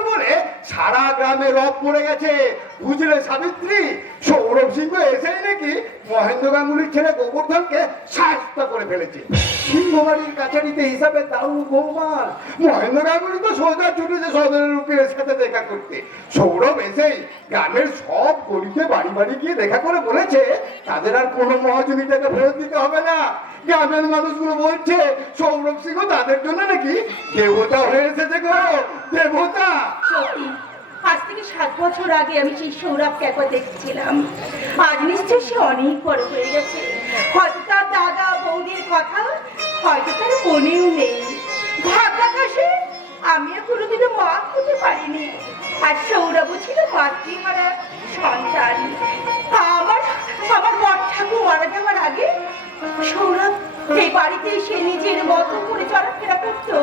ঠাকুর বলে সারা গ্রামে রব পড়ে গেছে। বুঝলে সাবিত্রী? সৌরভ সিংহ এসেই নাকি মহেন্দ্র গাঙ্গুলির ছেলে গোবর্ধনকে সাহায্য করে ফেলেছে। সিংহবাড়ির কাছারিতে হিসাবে দারুণ গোলমাল মহেন্দ্র গাঙ্গুলি তো সোজা ছুটেছে সদরের উকিলের সাথে দেখা করতে। সৌরভ এসেই গ্রামের সব গরিবদের বাড়ি বাড়ি গিয়ে দেখা করে বলেছে, তাদের আর কোনো মহাজনী টাকা ফেরত দিতে হবে না। গ্রামের মানুষগুলো বলছে, সৌরভ সিংহ তাদের জন্য নাকি দেবতা হয়ে এসেছে গো। থেকে সাত বছর আগে আমি সেই সৌরভকে একবার দেখেছিলাম। আজ নিশ্চয় সে অনেক বড় হয়ে গেছে। হয়তো তার দাদা বৌদির কথা, হয়তো তার মনেও নেই। ভাগ্যাকাশে আমিও কোনোদিনও মা হতে পারিনি। আর সৌরভও ছিল মাতৃহারা সন্তান। আমার আমার বর ঠাকুর মারা যাওয়ার আগে সৌরভ এই বাড়িতে সে নিজের মতো করে চলাফেরা করতো।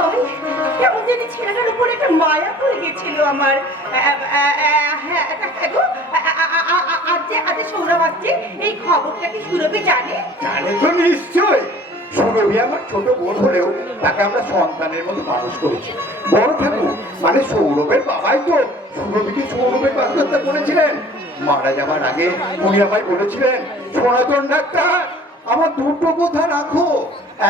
আমি জানি ছেলেটার উপর একটা মায়া পড়ে গেছিল আমার হ্যাঁ, হ্যাঁ সৌরভ আমার ছোট বোন হলেও তাকে আমরা সন্তানের মতো মানুষ করেছি বড় ঠাকুর মানে সৌরভের বাবাই তো সুরভিকে সৌরভের বাধ্যতা করেছিলেন মারা যাবার আগে উনি আমায় বলেছিলেন সনাতন ডাক্তার আমার দুটো কথা রাখো?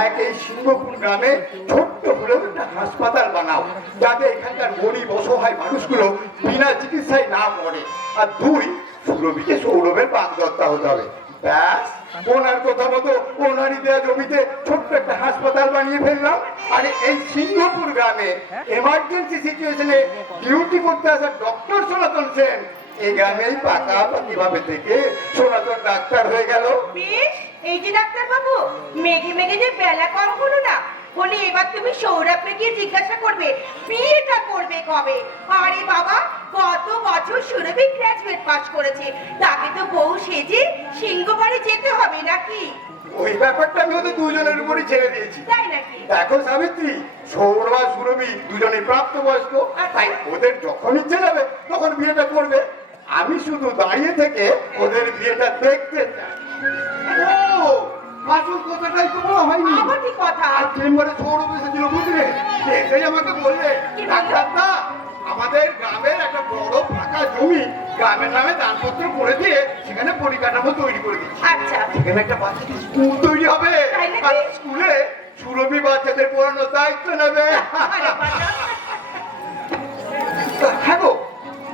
এক এই সিংহপুর গ্রামে ছোট্ট হলেও একটা হাসপাতাল বানাও যাতে এখানকার গরিব অসহায় মানুষগুলো বিনা চিকিৎসায় না মরে। আর দুই সুরভিকে সৌরভের বাগদত্তা হতে হবে। ব্যাস ওনার কথা মতো ওনারই দেয়া জমিতে ছোট্ট একটা হাসপাতাল বানিয়ে ফেললাম। আর এই সিংহপুর গ্রামে এমার্জেন্সি সিচুয়েশনে ডিউটি করতে আসা ডক্টর সনাতন সেন এই গ্রামেই পাকাপাকি ভাবে থেকে সনাতন ডাক্তার হয়ে গেল। বেশ এই যে ডাক্তার বাবু মেঘে মেঘে যে বেলা কম হলো না বলে এবার তুমি সৌরভকে গিয়ে জিজ্ঞাসা করবে বিয়েটা করবে কবে? আরে বাবা কত বছর সুরভি গ্রাজুয়েট পাস করেছে তাকে তো বউ সেজে সিংহবাড়ি যেতে হবে নাকি? ওই ব্যাপারটা আমি ওদের দুজনের উপরই ছেড়ে দিয়েছি। তাই নাকি? দেখো সাবিত্রী সৌরভ আর সুরভি দুজনেই প্রাপ্তবয়স্ক। তাই ওদের যখন ইচ্ছে যাবে তখন বিয়েটা করবে। আমি শুধু দাঁড়িয়ে থেকে ওদের বিয়েটা দেখতে চাই। ও আসল কথাটাই তো বলা হয়নি। আবার কি কথা? আর চেম্বারে সৌরভ এসেছিল বুঝলে? এসেই আমাকে বললে ডাক্তারদা আমাদের গ্রামের একটা বড় ফাঁকা জমি গ্রামের নামে দানপত্র করে দিয়ে সেখানে পরিকাঠামো তৈরি করে দিচ্ছি আচ্ছা। এখানে একটা বাচ্চাদের স্কুল তৈরি হবে। আর স্কুলে সুরভি বাচ্চাদের পড়ানোর দায়িত্ব নেবে। হ্যাঁ গো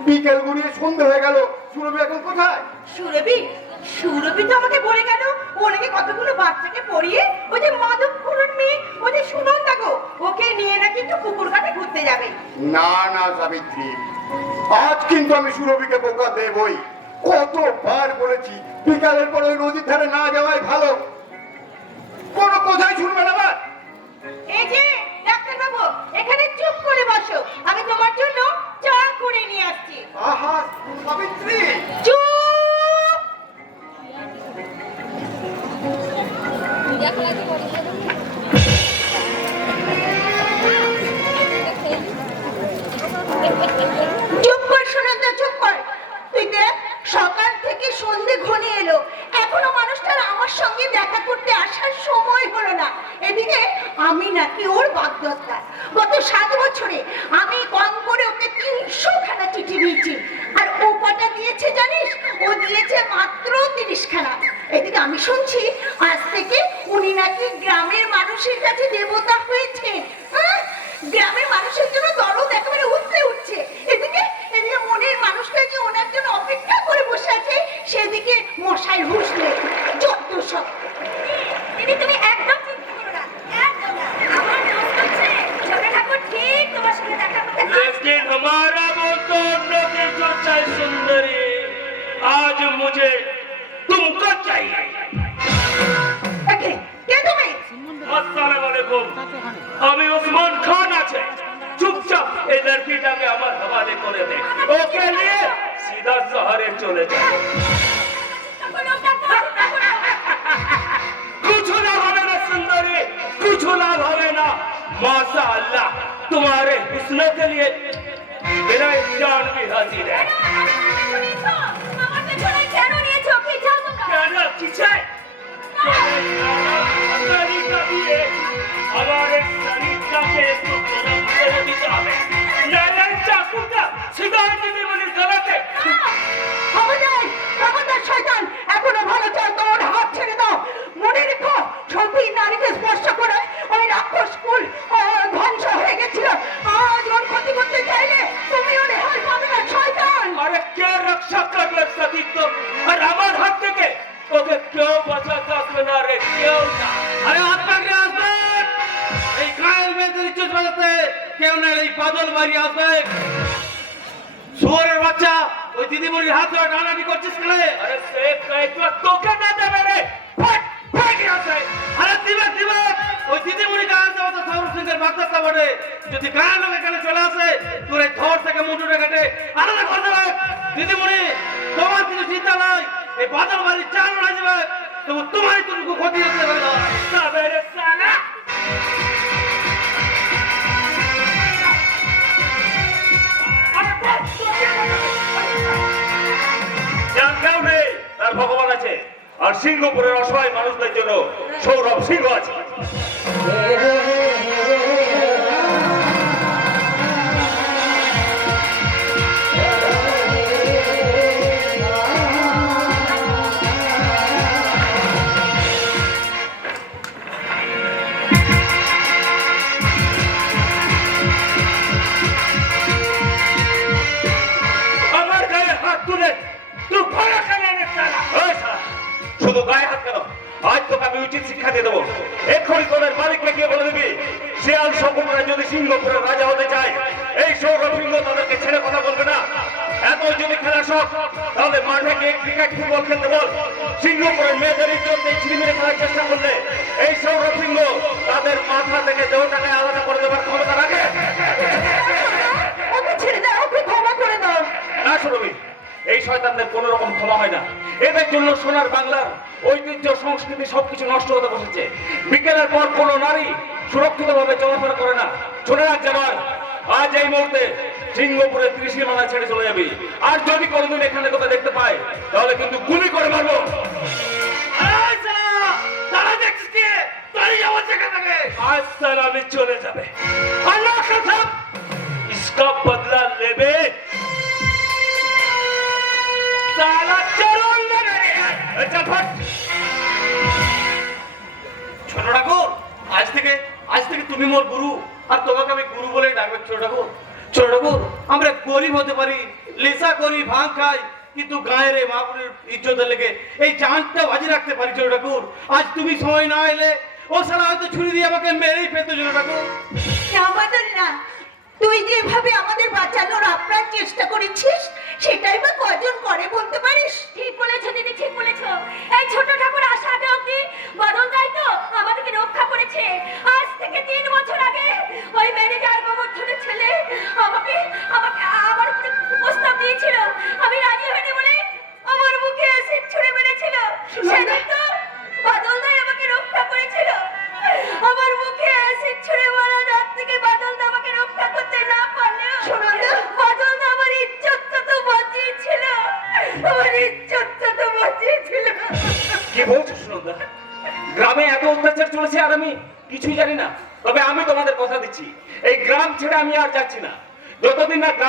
বিকেল গড়িয়ে সন্ধ্যে হয়ে গেল। সুরভি এখন কোথায়? সুরভি সুরভি তো আমাকে বলে গেল। ওনাকে কতগুলো বাচ্চাকে পড়িয়ে ওই যে মাধব পুরন মেয়ে ওই যে সুনন্দা গো ওকে নিয়ে নাকি একটু পুকুর ঘাটে ঘুরতে যাবে। না না সাবিত্রী। আজ কিন্তু আমি সুরভিকে বোকা দেবই। Я хочу শুনছি আজ থেকে উনি নাকি গ্রামের মানুষের কাছে দেবতা হয়েছে হ্যাঁ? গ্রামের মানুষের জন্য দরদ একেবারে উঠতে উঠছে এদিকে এদিকে মনের মানুষটা যে ওনার জন্য অপেক্ষা করে বসে আছে সেদিকে মশাই হুঁশ নেই যত সব দিদি তুমি একদম চিন্তা করো না একদম না আমার মন করছে ছোট ঠাকুর ঠিক তোমার সঙ্গে দেখা করতে চায়। लेकिन हमारा वो तो लोगे जो चाहे सुंदरी आज मुझे तुमको चाहिए শহরে কেউ বসা থাকবে না রে কেউ না আরে আপনাকে আসবে এই কায়েল না এই বাদল বাড়ি আসবে শহরের বাচ্চা ওই দিদিমণির হাত ধরে টানাটি করছিস কেন? আরে সে কায়তো তোকে না দেবে রে। ফাট আছে। আরে দিবে দিবে। ওই দিদিমণি গান দেওয়া তো সাউন্ড বাচ্চাটা বটে। যদি গান লোকে চলে আসে তোর এই থেকে মুন্ডুটা কেটে আলাদা করে দেবে। দিদিমণি তোমার কিছু চিন্তা নাই। এই বাদল বাড়ি চাল উড়াই যাবে তবু তোমার তোরকু ক্ষতি হতে পারে তবে রে সালা। তার ভগবান আছে। আর সিংহপুরের অসহায় মানুষদের জন্য সৌরভ সিংহ আছে। মাঠে ক্রিকেট ফুটবল খেলতে বল সিংহপুরের মেয়েদের ইজ্জত এই ছিনিমিনি করার চেষ্টা করলে এই সৌরভ সিংহ তাদের মাথা থেকে দেহটাকে আলাদা করে দেওয়ার ক্ষমতা রাখে। ওকে ছেড়ে দাও ওকে ক্ষমা করে দাও। না শুনবি এই শয়তানদের কোন রকম ক্ষমা হয় না। এদের জন্য সোনার বাংলার ঐতিহ্য সংস্কৃতি সবকিছু নষ্ট হতে বসেছে। বিকেলের পর কোন নারী সুরক্ষিত ভাবে চলাফেরা করে না। শুনে রাখ আজ এই মুহূর্তে সিংহপুরে ত্রিসীমানা ছেড়ে চলে যাবি। আর যদি কোনোদিন এখানে পাই তাহলে কিন্তু গুলি করে মারবো এই শালা, তারা দেখছিস কি? তারই যাওয়ার জায়গা থেকে। আজ সালামি চলে যাবে আল্লাহ কসম इसका बदला लेबे साला जरूर लेबे अच्छा फट ছোট ঠাকুর আজ থেকে আজ থেকে তুমি মোর গুরু আর তোমাকে আমি গুরু বলে ডাকবে ছোট ঠাকুর ছোট ঠাকুর আমরা গরিব হতে পারি লেসা করি ভাঙ খাই কিন্তু গায়ের এই মহাপুরের ইজ্জতের লেগে এই জানটা বাজি রাখতে পারি ছোট ঠাকুর। আজ তুমি সময় না এলে ও সারা হয়তো ছুরি দিয়ে আমাকে মেরেই পেতো ছোট ঠাকুর। না না তুই যেভাবে আমাদের বাঁচানোর আপ্রাণ চেষ্টা করেছিস সেটাই বা কজন করে বলতে পারিস? ঠিক বলেছ দিদি ঠিক বলেছ। এই ছোট ঠাকুর আসা আগে অব্দি বদল যাই তো আমাদেরকে রক্ষা করেছে। আজ থেকে তিন বছর আগে ওই ম্যানেজার গোবর্ধনের ছেলে আমাকে আমাকে আমার উপরে প্রস্তাব দিয়েছিল।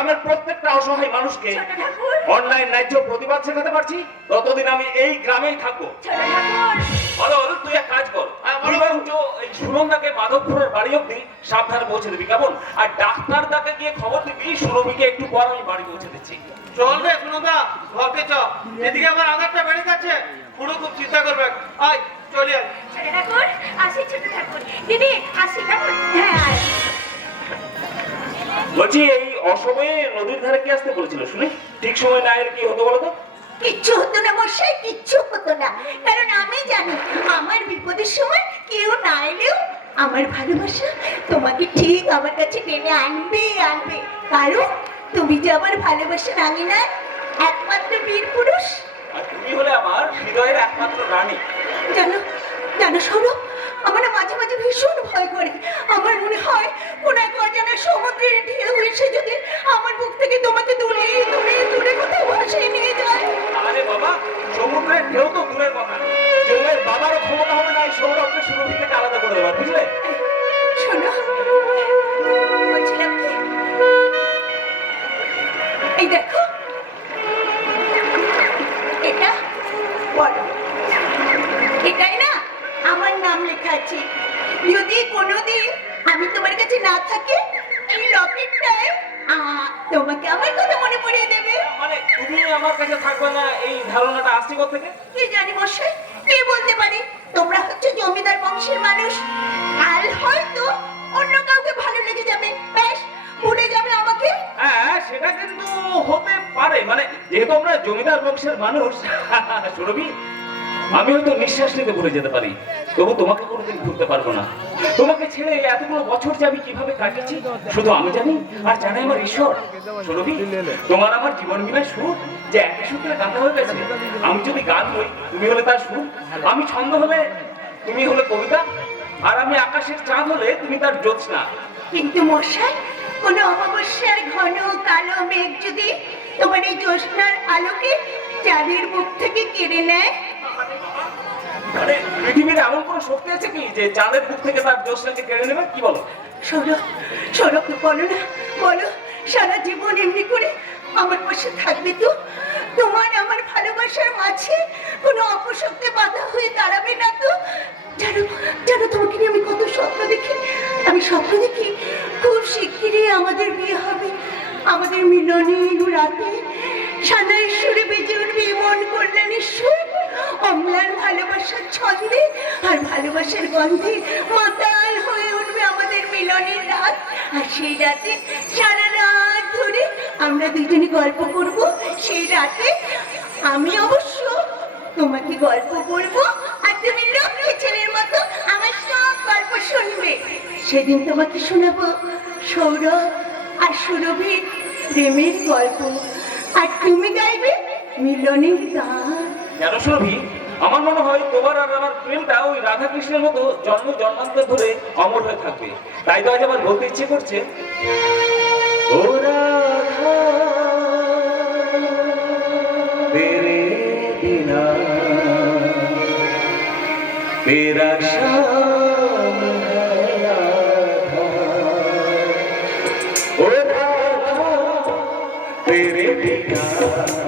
গ্রামের প্রত্যেকটা অসহায় মানুষকে অনলাইন ন্যায্য প্রতিবাদ শেখাতে পারছি। ততদিন আমি এই গ্রামেই থাকব। ছোট তুই এক কাজ কর। তুই বরঞ্চ এই সুনন্দাকে মাধবপুরের বাড়ি অব্দি সাবধানে পৌঁছে দিবি কেমন? আর ডাক্তার দাকে গিয়ে খবর দিবি সুরভিকে একটু পর আমি বাড়ি পৌঁছে দিচ্ছি। চল রে সুনন্দা ঘরকে চ এদিকে আমার আধারটা বেড়ে যাচ্ছে। পুরো খুব চিন্তা করবে। আয় চলে আয়। ছোট ঠাকুর আসি ছোট ঠাকুর। দিদি আসি কেমন? হ্যাঁ আয়। বলছি এই অসময়ে নদীর ধারে কি আসতে বলেছিল? শুনে ঠিক সময় না এলে কি হতো বলো তো? কিচ্ছু হতো না মশাই কিচ্ছু হতো না। কারণ আমি জানি আমার বিপদের সময় কেউ না এলেও আমার ভালোবাসা তোমাকে ঠিক আমার কাছে টেনে আনবে আনবে। কারণ তুমি যে আমার ভালোবাসার আঙিনায় একমাত্র বীর পুরুষ। আর তুমি হলে আমার হৃদয়ের একমাত্র রানী। জানো জানো সৌরভ আমার মাঝে মাঝে ভীষণ ভয় করে। আমার মনে হয় কোন এক অজানা সমুদ্রের ঢেউ এসে যদি আমার বুক থেকে তোমাকে দূরে দূরে দূরে কোথাও ভাসিয়ে নিয়ে যায়। আরে বাবা, সমুদ্রের ঢেউ তো দূরের তোমাকে আমার কথা মনে পড়িয়ে দেবে। মানে তুমি আমার কাছে থাকবে না এই ধারণাটা আসছে কোথা থেকে কে জানি মশাই কে বলতে পারে? তোমরা হচ্ছে জমিদার বংশের মানুষ। আর হয়তো অন্য কাউকে ভালো লেগে যাবে। বেশ ভুলে যাবে আমাকে। হ্যাঁ সেটা কিন্তু হতে পারে। মানে যেহেতু আমরা জমিদার বংশের মানুষ সুরভি আমি হয়তো নিঃশ্বাস নিতে ভুলে যেতে পারি। তবু তোমাকে কোনোদিন ভুলতে পারব না। তোমাকে ছেড়ে এতগুলো বছর যে আমি কীভাবে কাটিয়েছি, শুধু আমি জানি? আর জানে আমার ঈশ্বর? সুরভি তোমার আমার জীবন মিলে সুর যে একই সূত্রে গাঁথা হয়ে গেছে। আমি যদি গান হই তুমি হলে তার সুর। আমি ছন্দ হলে তুমি হলে কবিতা। আর আমি আকাশের চাঁদ হলে তুমি তার জ্যোৎস্না। কিন্তু মশাই, কোনো অমাবস্যার ঘন কালো মেঘ যদি তোমার এই জ্যোৎস্নার আলোকে চাঁদের মুখ থেকে কেড়ে নেয়? মানে পৃথিবীর এমন কোন শক্তি আছে কি যে চাঁদের বুক থেকে তার জ্যোৎস্নাকে কেড়ে নেবে? কি বলো? সৌরভ সৌরভ, বলো না, বলো, সারা জীবন এমনি করে আমার পাশে থাকবে তো? তোমার আমার ভালোবাসার মাঝে কোনো অপশক্তি বাধা হয়ে দাঁড়াবে না তো? জানো জানো তোমাকে নিয়ে আমি কত স্বপ্ন দেখি। আমি স্বপ্ন দেখি খুব শিগগিরই আমাদের বিয়ে হবে। আমাদের মিলনের রাতে সানাই সুরে বেজে উঠবে এমন কল্যাণের সুর। অম্লান ভালোবাসার ছন্দে আর ভালোবাসার গন্ধে মাতাল হয়ে উঠবে আমাদের মিলনের রাত। আর সেই রাতে, সারা রাত ধরে আমরা দুজনে গল্প করব। সেই রাতে আমি অবশ্য তোমাকে গল্প বলব আর তুমি লক্ষ্মী ছেলের মতো আমার সব গল্প শুনবে। সেদিন তোমাকে শোনাবো সৌরভ আর সুরভির প্রেমের গল্প। আর তুমি গাইবে মিলনের গান। কেন সুরভি আমার মনে হয় তোমার আর আমার প্রেমটা ওই রাধা কৃষ্ণের মতো জন্ম জন্মান্তর ধরে অমর হয়ে থাকবে তাই তো আজ আমার বলতে ইচ্ছে করছে ও রাধা তেরে বিনা तेरा शाम है राधा ओ राधा तेरे बिना